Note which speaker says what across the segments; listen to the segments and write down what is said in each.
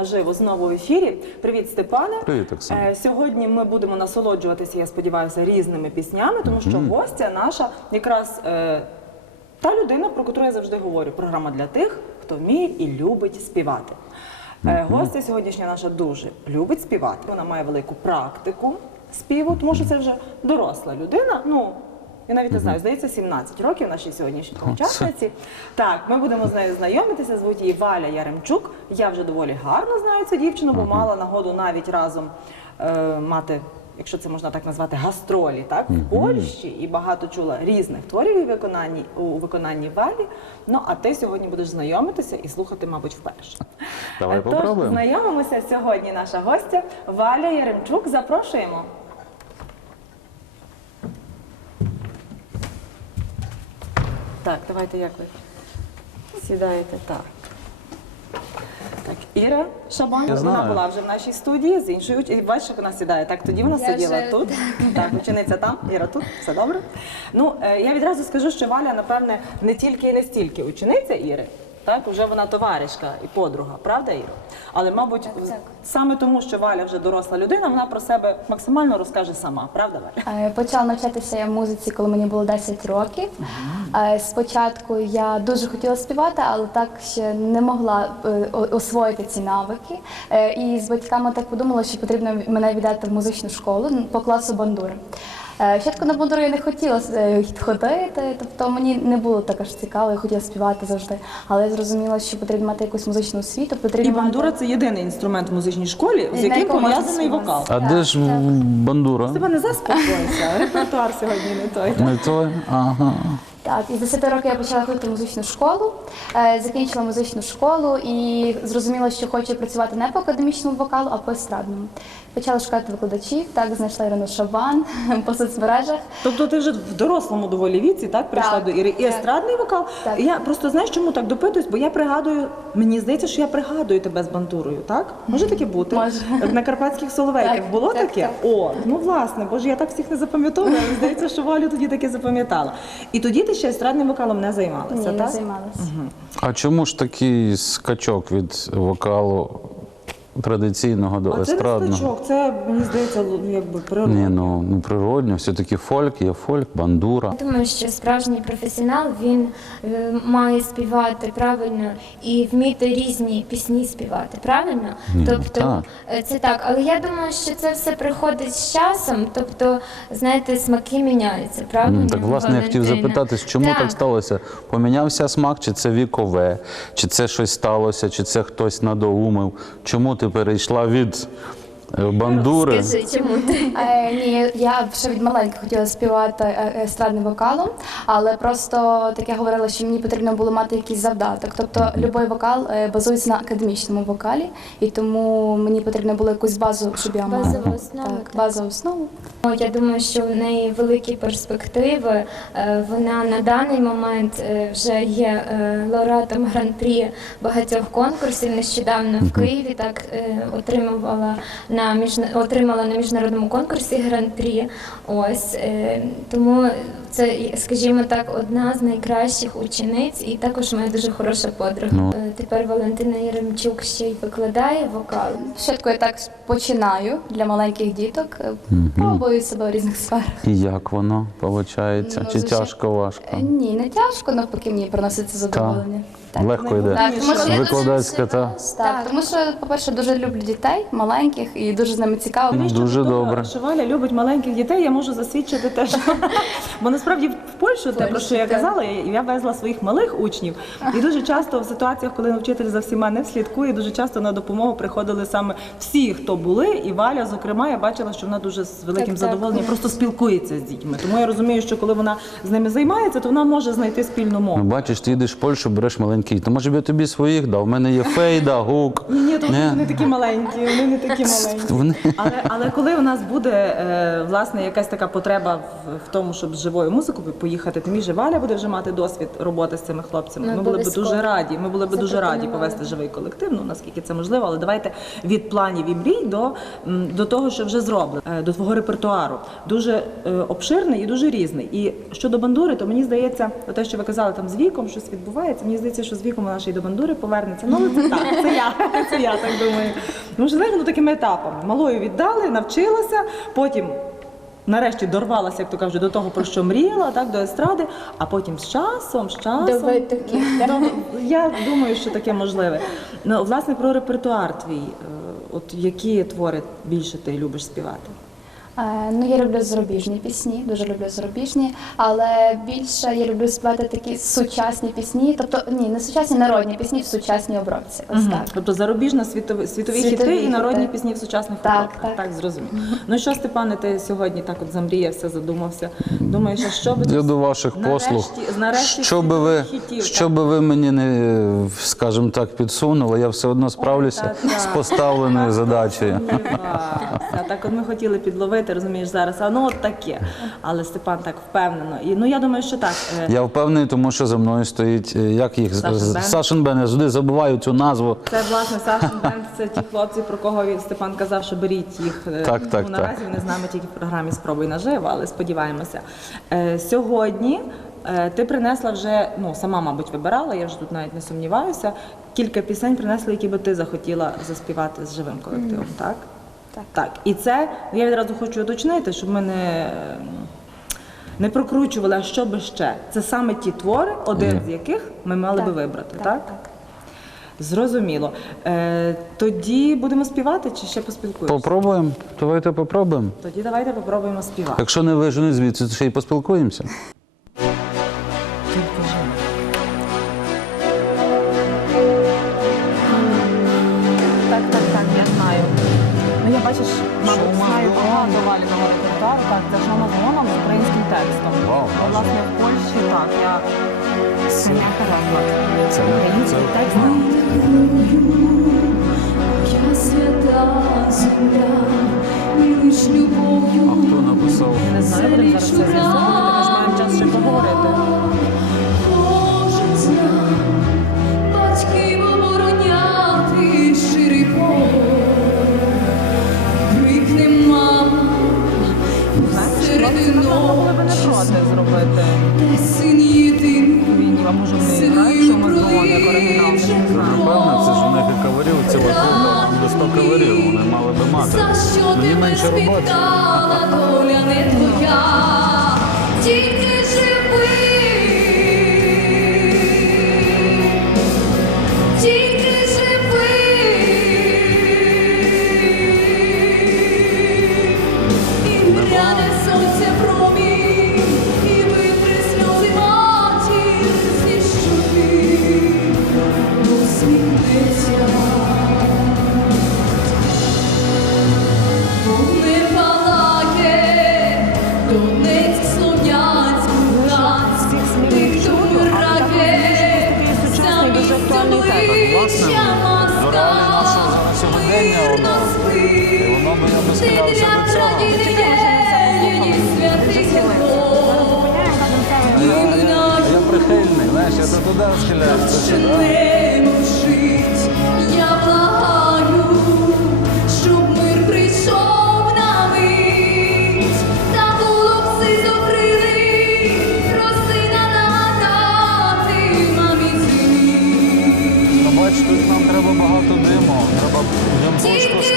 Speaker 1: Наживо знову в ефірі. Привіт, Степане.
Speaker 2: Привіт, Оксана.
Speaker 1: Е, Сьогодні ми будемо насолоджуватися, я сподіваюся, різними піснями, тому що гостя наша якраз е, та людина, про яку я завжди говорю. Програма для тих, хто вміє і любить співати. Е, Гостя сьогоднішня наша дуже любить співати. Вона має велику практику співу, тому що це вже доросла людина. Ну я навіть не знаю, здається, 17 років нашій сьогоднішній учасниці. Так, ми будемо з нею знайомитися. Звуть її Валя Яремчук. Я вже доволі гарно знаю цю дівчину, бо мала нагоду навіть разом е, мати. Якщо це можна так назвати, гастролі, так в Польщі і багато чула різних творів у виконанні у виконанні Валі. Ну а ти сьогодні будеш знайомитися і слухати, мабуть, вперше.
Speaker 2: Давай
Speaker 1: Тож,
Speaker 2: попробуємо.
Speaker 1: знайомимося сьогодні. Наша гостя Валя Яремчук. Запрошуємо. Так, давайте як ви сідаєте так. Так, Іра Шабан,
Speaker 2: Я
Speaker 1: вона
Speaker 2: знаю.
Speaker 1: була вже в нашій студії з іншою уч- і Бачиш, як вона сідає. Так, тоді вона
Speaker 3: Я
Speaker 1: сиділа
Speaker 3: вже-
Speaker 1: тут. Так, учениця там, Іра тут, все добре. Ну, е, я відразу скажу, що Валя, напевне, не тільки і не стільки учениця Іри, так, вже вона товаришка і подруга, правда, Іра? Але, мабуть,
Speaker 3: Так, так.
Speaker 1: саме тому, що Валя вже доросла людина, вона про себе максимально розкаже сама, правда, Валя?
Speaker 3: Е, Почала навчатися я музиці, коли мені було 10 років. Е, Спочатку я дуже хотіла співати, але так ще не могла е, освоїти ці навики. І з батьками так подумала, що потрібно мене віддати в музичну школу по класу бандури. Е, Спочатку на бандуру я не хотіла е, ходити, тобто мені не було так аж цікаво, я хотіла співати завжди. Але я зрозуміла, що потрібно мати якусь музичну освіту, потрібно
Speaker 1: І бандура
Speaker 3: мати...
Speaker 1: це єдиний інструмент в музичній школі, з яким пов'язаний вокал.
Speaker 2: А де ж бандура?
Speaker 1: Тебе не заспокойся, репертуар сьогодні не той.
Speaker 2: Не той? Ага.
Speaker 3: Так, із 10 років я почала ходити в музичну школу, е, закінчила музичну школу і зрозуміла, що хочу працювати не по академічному вокалу, а по естрадному. Почала шукати викладачів, так знайшла Ірину Шабан по соцмережах.
Speaker 1: Тобто ти вже в дорослому доволі віці, так прийшла
Speaker 3: Так,
Speaker 1: до Іри. І естрадний вокал.
Speaker 3: Так.
Speaker 1: Я просто знаєш, чому так допитуюсь, бо я пригадую, мені здається, що я пригадую тебе з бандурою, так? Може таке бути?
Speaker 3: Може.
Speaker 1: На карпатських соловейках
Speaker 3: Так,
Speaker 1: було
Speaker 3: так,
Speaker 1: таке?
Speaker 3: так.
Speaker 1: О, ну власне, боже, я так всіх не запам'ятовую, але здається, що Валю тоді таке запам'ятала. І тоді ти ще естрадним вокалом не займалася,
Speaker 3: Ні,
Speaker 1: так?
Speaker 3: не займалася.
Speaker 2: А чому ж такий скачок від вокалу традиційного до
Speaker 1: А це не стачок, це мені здається, ну, якби природно.
Speaker 2: Ні, ну, ну природньо, все-таки фольк, є фольк, бандура.
Speaker 4: Думаю, що справжній професіонал він е, має співати правильно і вміти різні пісні співати. Правильно?
Speaker 2: Ну,
Speaker 4: тобто
Speaker 2: так.
Speaker 4: е, це так. Але я думаю, що це все приходить з часом. Тобто, знаєте, смаки міняються. Правильно?
Speaker 2: Так, власне, я хотів запитатись, чому так.
Speaker 4: Так.
Speaker 2: сталося? Помінявся смак, чи це вікове, чи це щось сталося, чи це хтось надоумив? Чому ти перейшла від е, бандури?
Speaker 4: Скажи, чому ти?
Speaker 3: Е, ні, я ще від маленька хотіла співати е, естрадним вокалом, але просто таке говорила, що мені потрібно було мати якийсь завдаток. Тобто будь-який вокал е, базується на академічному вокалі, і тому мені потрібно було якусь базу, щоб я мала.
Speaker 4: Базову основу,
Speaker 3: Так,
Speaker 4: так.
Speaker 3: базову основу.
Speaker 4: Ну, Я думаю, що в неї великі перспективи. Е, Вона на даний момент е, вже є е, лауреатом гран-прі багатьох конкурсів. Нещодавно в Києві так е, отримувала на міжна- отримала на міжнародному конкурсі гран-прі. Ось е, тому це, скажімо так, одна з найкращих учениць, і також моя дуже хороша подруга.
Speaker 2: Ну.
Speaker 4: Е, Тепер Валентина Яремчук ще й викладає вокал.
Speaker 3: Спочатку я так починаю для маленьких діток, е, пробую себе в різних сферах.
Speaker 2: І як воно виходить?
Speaker 3: Ну,
Speaker 2: Чи тяжко, важко?
Speaker 3: Ні, не тяжко, навпаки, мені приноситься задоволення. Так.
Speaker 2: Легко йде.
Speaker 3: Так, тому що
Speaker 2: Викладацька та.
Speaker 3: Так, тому що, по-перше, дуже люблю дітей маленьких і дуже з ними цікаво.
Speaker 2: Ну, дуже добре.
Speaker 1: Що Валя любить маленьких дітей, я можу засвідчити те, що бо насправді в Польщу, те про що я казала, я везла своїх малих учнів, і дуже часто в ситуаціях, коли вчитель за всіма не слідкує, дуже часто на допомогу приходили саме всі, хто були, і Валя, зокрема, я бачила, що вона дуже з великим задоволенням просто спілкується з дітьми. Тому я розумію, що коли вона з ними займається, то вона може знайти спільну
Speaker 2: Ну,
Speaker 1: мову.
Speaker 2: бачиш, ти їдеш в Польщу, береш маленький. То може б я тобі своїх дав. У мене є фейда, гук.
Speaker 1: Ні, то вони не такі маленькі, вони не такі маленькі.
Speaker 2: Вони-
Speaker 1: Але, але коли у нас буде е, власне якась така потреба в, в тому, щоб з живою музикою поїхати, тим більше Валя буде вже мати досвід роботи з цими хлопцями.
Speaker 4: Ну,
Speaker 1: ми були б дуже раді. Ми були б дуже раді повести живий колектив. Ну наскільки це можливо, але давайте від планів і мрій до, до того, що вже зроблено, е, до твого репертуару. Дуже е, обширний і дуже різний. І щодо бандури, то мені здається, те, що ви казали там з віком, щось відбувається. Мені здається, що з віком вона ще й до бандури повернеться. Ну, це так, це я, це я так думаю. Знаєш, ну такими етапами. Малою віддали, навчилася, потім. Нарешті дорвалася, як то кажуть, до того, про що мріяла, так, до естради, а потім з часом, з часом.
Speaker 4: До витоків.
Speaker 1: Ну, я думаю, що таке можливе. Ну, власне, про репертуар твій. Е, От які твори більше ти любиш співати?
Speaker 3: Е, Ну, я люблю зарубіжні пісні, дуже люблю зарубіжні, але більше я люблю співати такі сучасні пісні, тобто ні, не сучасні народні пісні в сучасній обробці. Ось так.
Speaker 1: Тобто зарубіжна світові, світові,
Speaker 3: Світові
Speaker 1: хіти і
Speaker 3: хіти.
Speaker 1: народні пісні в сучасних
Speaker 3: Так,
Speaker 1: обробках.
Speaker 3: так.
Speaker 1: так зрозуміло. Ну що, Степане, ти сьогодні так от замріявся, задумався. Думаєш, що би
Speaker 2: Я
Speaker 1: ти
Speaker 2: до ваших
Speaker 1: нарешті-
Speaker 2: послуг.
Speaker 1: нарешті
Speaker 2: Що би ви,
Speaker 1: хітів,
Speaker 2: що би ви мені не, скажімо так, підсунули, я все одно справлюся
Speaker 1: Ой, та-та.
Speaker 2: з поставленою задачею.
Speaker 1: Так, от ми хотіли підловити, розумієш, зараз, а ну от таке. Але Степан так впевнено. І ну я думаю, що так. е,
Speaker 2: Я впевнений, тому що за мною стоїть, е, як їх,
Speaker 1: Сашин
Speaker 2: з-
Speaker 1: Бенд.
Speaker 2: Сашин Бен, я завжди забуваю цю назву.
Speaker 1: Це власне Сашин Бенд, це ті хлопці, про кого він Степан казав, що беріть їх. Е,
Speaker 2: Так, так,
Speaker 1: ну, наразі
Speaker 2: так.
Speaker 1: вони з нами тільки в програмі Спробуй наживо, але сподіваємося. Е, сьогодні е, ти принесла вже, ну сама, мабуть, вибирала, я вже тут навіть не сумніваюся. Кілька пісень принесла, які би ти захотіла заспівати з живим колективом, так?
Speaker 3: Так.
Speaker 1: Так. І це я відразу хочу уточнити, щоб ми не. Не прокручували, а що би ще. Це саме ті твори, один з яких ми мали би вибрати, так?
Speaker 3: так, так.
Speaker 1: Зрозуміло. Е, тоді будемо співати чи ще поспілкуємося?
Speaker 2: Попробуємо. Давайте попробуємо.
Speaker 1: Тоді давайте попробуємо співати.
Speaker 2: Якщо не вижену звідси, то ще й поспілкуємося.
Speaker 1: Так, це Шома Зоном з українським текстом.
Speaker 2: Вау,
Speaker 1: Власне, в Польщі так, я це не переклад.
Speaker 2: Це не-
Speaker 1: український
Speaker 2: це-
Speaker 1: текст.
Speaker 5: Я свята земля, і лиш любов'ю
Speaker 2: А хто написав?
Speaker 1: Я не знаю, будемо зараз це з'ясовувати, ми ж маємо час ще поговорити.
Speaker 5: кожен зна, батьків обороняти де син єдиний,
Speaker 1: а може не грають Шома Зоном, як оригінал.
Speaker 2: Напевно, це ж у них і каверів, ці вокруга до 100 каверів, вони мали би мати.
Speaker 5: За що
Speaker 2: Мені менше роботи. Туди сюди.
Speaker 5: Я благаю, щоб мир прийшов на мить, та було б си закрили, просина нагадати мамі зимі.
Speaker 2: Ну, бач, тут нам треба багато диму, треба в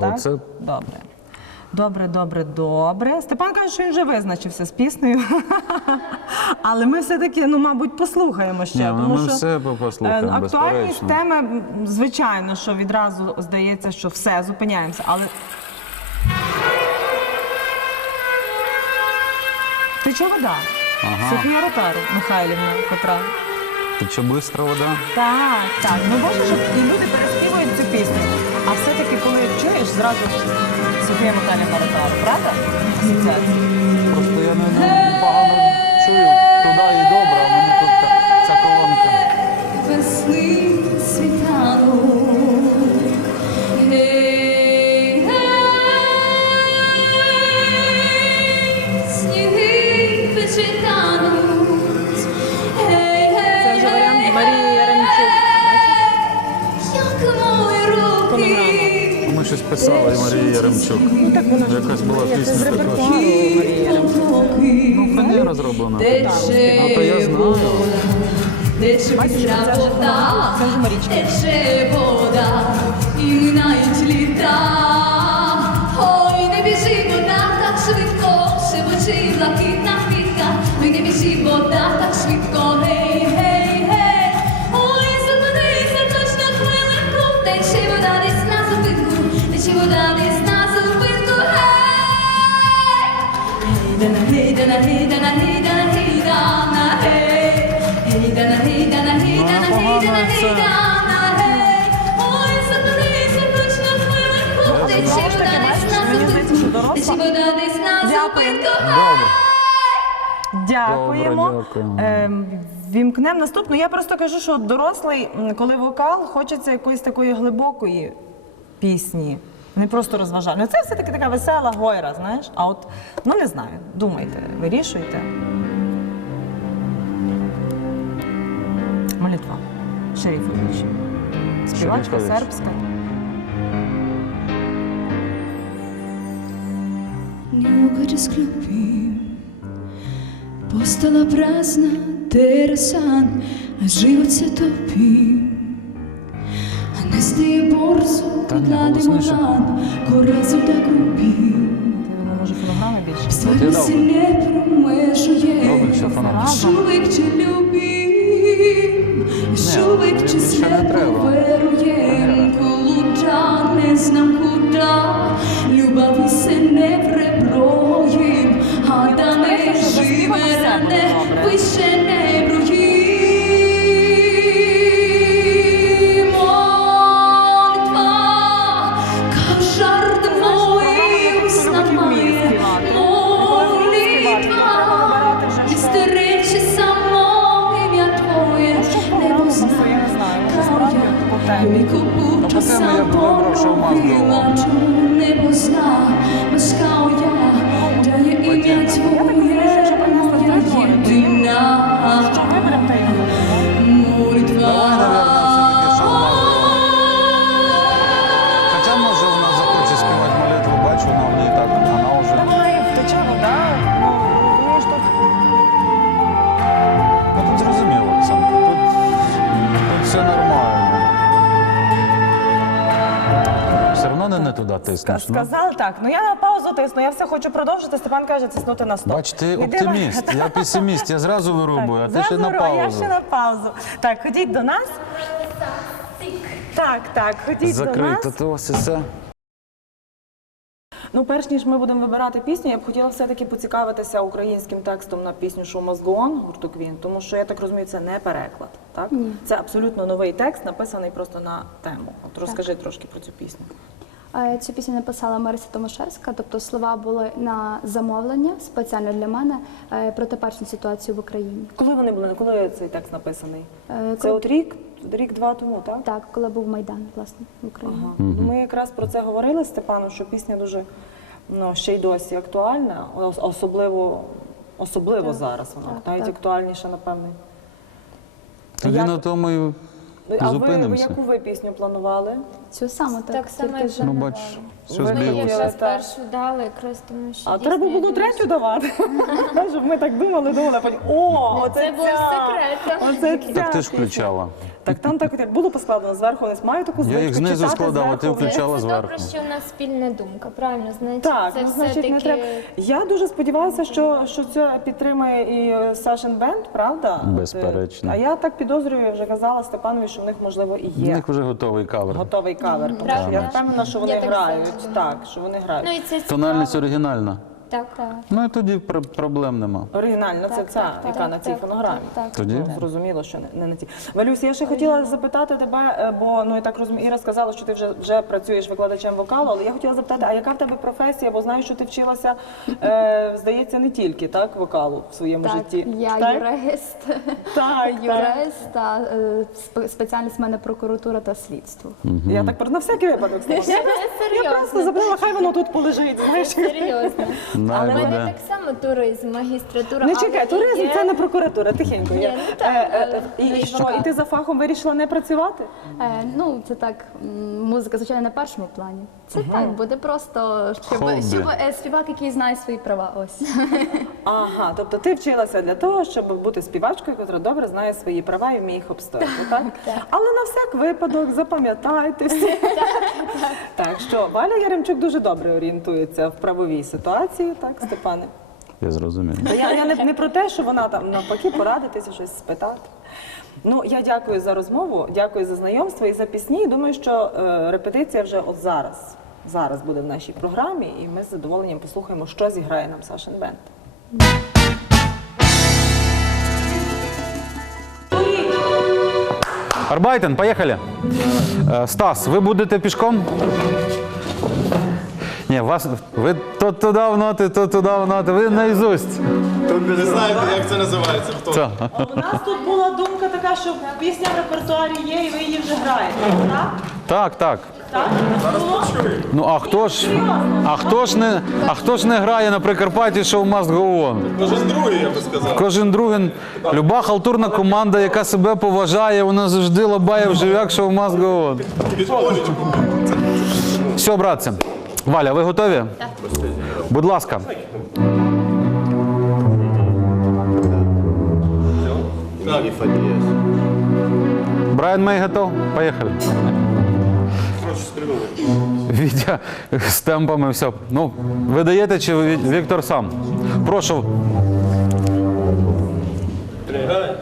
Speaker 1: так?
Speaker 2: Оце
Speaker 1: Добре. Добре, добре, добре. Степан каже, що він вже визначився з піснею. Але ми все-таки, ну, мабуть, послухаємо ще.
Speaker 2: Ні,
Speaker 1: тому
Speaker 2: ми
Speaker 1: що,
Speaker 2: все послухаємо,
Speaker 1: е, Актуальність
Speaker 2: безперечно.
Speaker 1: теми, звичайно, що відразу здається, що все, зупиняємося. Але Тече вода.
Speaker 2: Ага.
Speaker 1: Софія Ротару Михайлівна, котра.
Speaker 2: Ти що, бистра вода?
Speaker 1: Так, так. Ну бачиш, що і люди переспівують цю пісню. А все-таки, коли зразу Софія Михайлівна Ротару, правда?
Speaker 2: Просто я не, писала, і Марія Яремчук.
Speaker 1: Ну так вона ж
Speaker 2: Якась була
Speaker 1: це з
Speaker 2: пісня
Speaker 1: репертуару Марії Яремчук.
Speaker 2: Ну, фанера зроблена.
Speaker 5: Тече
Speaker 2: Ну, то я знаю.
Speaker 5: Тече бистра вода, тече вода, і минають літа. Ой, не біжи вода так швидко, шепочи блакитна зупинку,
Speaker 2: Добре.
Speaker 1: Дякуємо.
Speaker 2: Добре, дякуємо.
Speaker 1: Ем, Вімкнемо наступну. Я просто кажу, що дорослий, коли вокал, хочеться якоїсь такої глибокої пісні. Не просто розважальної. Це все-таки така весела гойра, знаєш. А от, ну не знаю, думайте, вирішуйте. Молитва. Шерифович. Співачка
Speaker 2: Шерифович.
Speaker 1: сербська.
Speaker 5: Ne mogu da sklopim Postala prazna terasan A život se topi A nestaje borzo Kad
Speaker 2: Tanja,
Speaker 5: mladimo
Speaker 2: голосніше.
Speaker 5: dan Ko razum da gubim
Speaker 1: Ти думаю, може фонограми більше?
Speaker 5: Stvarno se
Speaker 2: dobro.
Speaker 5: ne promešuje
Speaker 2: Робить ще фонограма.
Speaker 5: Još uvijek će ljubim
Speaker 2: тиснеш. Ну.
Speaker 1: Сказали так. Ну я на паузу тисну, я все хочу продовжити. Степан каже, тиснути на стоп.
Speaker 2: Бач, ти
Speaker 1: Іди,
Speaker 2: оптиміст,
Speaker 1: так.
Speaker 2: я песиміст, я зразу вирубую, а ти ще на
Speaker 1: Зразу, Я ще на паузу. Так, ходіть до нас. Так, так, ходіть до
Speaker 2: Закрито,
Speaker 1: нас.
Speaker 2: то ось і все.
Speaker 1: Ну, перш ніж ми будемо вибирати пісню, я б хотіла все-таки поцікавитися українським текстом на пісню «Show must go гурту Квін, тому що я так розумію, це не переклад. Так? Це абсолютно новий текст, написаний просто на тему. От розкажи трошки про цю пісню.
Speaker 3: Цю пісню написала Марися Томашевська, тобто слова були на замовлення спеціально для мене е, про теперішню ситуацію в Україні.
Speaker 1: Коли вони були, коли цей текст написаний?
Speaker 3: Е,
Speaker 1: Це
Speaker 3: коли-
Speaker 1: от рік, рік-два тому, так?
Speaker 3: Так, коли був Майдан, власне, в Україні.
Speaker 1: Ага. Ми якраз про це говорили з Степаном, що пісня дуже ну, ще й досі актуальна, ос- особливо, особливо зараз вона,
Speaker 3: так,
Speaker 1: навіть
Speaker 3: так.
Speaker 1: актуальніша, напевне.
Speaker 2: Тоді
Speaker 1: Як-
Speaker 2: на тому і
Speaker 1: А ви, ви яку ви пісню планували?
Speaker 3: Цю саму так,
Speaker 4: Так само,
Speaker 3: тільки
Speaker 4: як
Speaker 2: Ну, бач, все
Speaker 1: Ви
Speaker 4: Ми її
Speaker 1: Збилося.
Speaker 4: вже спершу дали, якраз тому що
Speaker 1: А
Speaker 4: дійсно,
Speaker 1: треба
Speaker 4: я
Speaker 1: було
Speaker 4: думаю,
Speaker 1: третю давати. Щоб ми так думали, думали, потім о, оце
Speaker 4: Це був
Speaker 1: ця!
Speaker 4: секрет.
Speaker 1: Оце ця
Speaker 2: Так ти ж включала.
Speaker 1: Так там так як було поскладено зверху вниз. Маю таку
Speaker 2: Я їх знизу
Speaker 1: читати
Speaker 2: складав, а ти
Speaker 1: зверху вниз.
Speaker 2: включала
Speaker 4: Це
Speaker 2: зверху.
Speaker 4: добре, що у нас спільна думка, правильно? Значить,
Speaker 1: Так,
Speaker 4: це
Speaker 1: ну, значить, не
Speaker 4: таки.
Speaker 1: Я дуже сподіваюся, що, що це підтримає і е, Сашин Бенд, правда? От, е,
Speaker 2: Безперечно.
Speaker 1: А я так підозрюю, вже казала Степанові, що в них можливо і
Speaker 2: В
Speaker 1: є
Speaker 2: них вже готовий кавер.
Speaker 1: готовий кавер. Тому що
Speaker 4: Правда.
Speaker 1: я впевнена, що вони
Speaker 4: Я так
Speaker 1: грають.
Speaker 4: само
Speaker 1: Так, що вони грають.
Speaker 4: Ну і це
Speaker 2: Тональність оригінальна.
Speaker 4: Так, так.
Speaker 2: Ну і тоді пр- проблем нема.
Speaker 1: Оригінальна це
Speaker 3: Так,
Speaker 1: ця,
Speaker 3: так, так,
Speaker 1: яка на цій
Speaker 3: так,
Speaker 1: фонограмі.
Speaker 3: так, так.
Speaker 2: Тоді
Speaker 1: Ну, зрозуміло, що не, не на ті. Валюсь, я ще хотіла запитати тебе, е, бо ну я так розумію, Іра сказала, що ти вже вже працюєш викладачем вокалу, але я хотіла запитати, а яка в тебе професія? Бо знаю, що ти вчилася, е, здається, не тільки так вокалу в своєму
Speaker 3: Так,
Speaker 1: житті.
Speaker 3: я
Speaker 1: так?
Speaker 3: юрист,
Speaker 1: Так, так.
Speaker 3: юрист та е, спе- спеціальність в мене прокуратура та слідство.
Speaker 1: Я так про- на всякий випадок. Я, просто забрала, хай воно тут полежить. Знаєш.
Speaker 4: Серйозно.
Speaker 1: Але
Speaker 4: У мене так само туризм, магістратура.
Speaker 1: Не
Speaker 4: але
Speaker 1: чекай, туризм
Speaker 4: є-
Speaker 1: це не прокуратура, тихенько.
Speaker 4: Ні, ну так,
Speaker 1: Е, е,
Speaker 4: але
Speaker 1: і, і що? І ти за фахом вирішила не працювати?
Speaker 3: Е, ну, це так, м, музика, звичайно, на першому плані. Це так, буде просто, щоб, щоб е, співак, який знає свої права. Ось.
Speaker 1: Ага, тобто ти вчилася для того, щоб бути співачкою, яка добре знає свої права і вміє їх обстояти, так? Але на всяк випадок запам'ятайте всі. Так що Валя Яремчук дуже добре орієнтується в правовій ситуації, так, Степане?
Speaker 2: Я зрозумів.
Speaker 1: Я, я не, не про те, що вона там навпаки порадитися, щось спитати. Ну, я дякую за розмову, дякую за знайомство і за пісні. І Думаю, що е, репетиція вже от зараз, зараз буде в нашій програмі, і ми з задоволенням послухаємо, що зіграє нам Сашин Бенд.
Speaker 2: Арбайтен, поїхали. Е, Стас, ви будете пішком? Ні, вас ви то туди в ноти, то туди в ноти. Ви наізусть.
Speaker 6: Ви знаєте, як це називається? Хто?
Speaker 2: Це.
Speaker 1: У нас тут була думка така, що пісня в репертуарі є, і ви її вже граєте. Так?
Speaker 2: Так, так.
Speaker 1: Так? Було?
Speaker 2: Ну а хто ж, а хто ж не, а хто ж не грає на Прикарпатті Show Must Go On?
Speaker 6: Кожен другий, я би сказав.
Speaker 2: Кожен другий, люба халтурна команда, яка себе поважає, вона завжди лабає в живяк Show Must Go On. Все, братці. Валя, ви готові? Так. Будь ласка. Брайан Мей готов? Поїхали. Вітя з темпами все. Ну, ви даєте чи Віктор сам? Прошу.
Speaker 5: Моя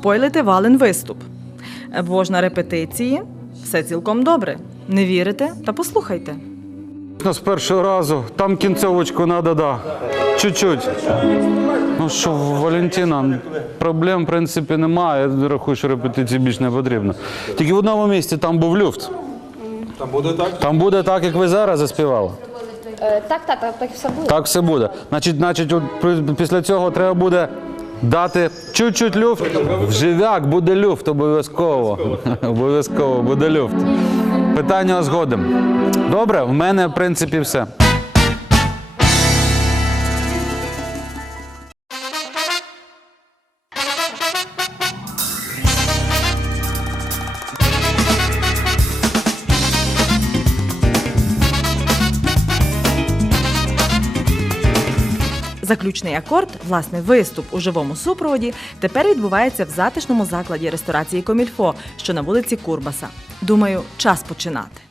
Speaker 1: спойлити вален виступ. Бо ж на репетиції все цілком добре. Не вірите? Та послухайте.
Speaker 2: Ну, з першого разу. Там кінцовочку треба, да. Чуть-чуть. Ну що, Валентина, проблем, в принципі, немає. Я рахую, що репетиції більш не потрібно. Тільки в одному місці там був люфт.
Speaker 6: Там буде так?
Speaker 2: Там буде так, як ви зараз заспівали.
Speaker 3: Е, так, так, так, так все буде.
Speaker 2: Так все буде. Значить, значить, от при- після цього треба буде дати чуть-чуть люфт. В живяк буде люфт обов'язково. Обов'язково буде люфт. Питання згодом. Добре, в мене, в принципі, все.
Speaker 1: Заключний акорд, власне, виступ у живому супроводі, тепер відбувається в затишному закладі ресторації Комільфо, що на вулиці Курбаса. Думаю, час починати.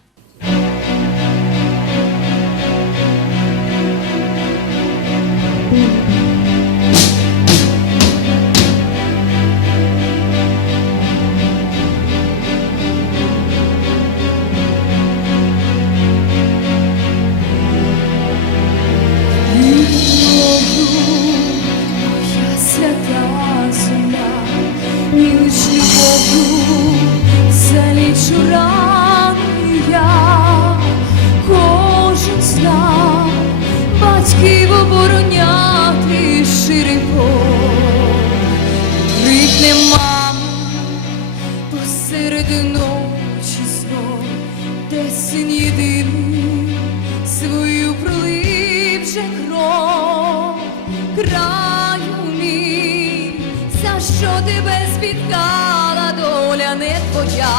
Speaker 5: Ночі знов, де син єдиний свою пролив вже кров. Краю мій, за що тебе спіткала доля не твоя,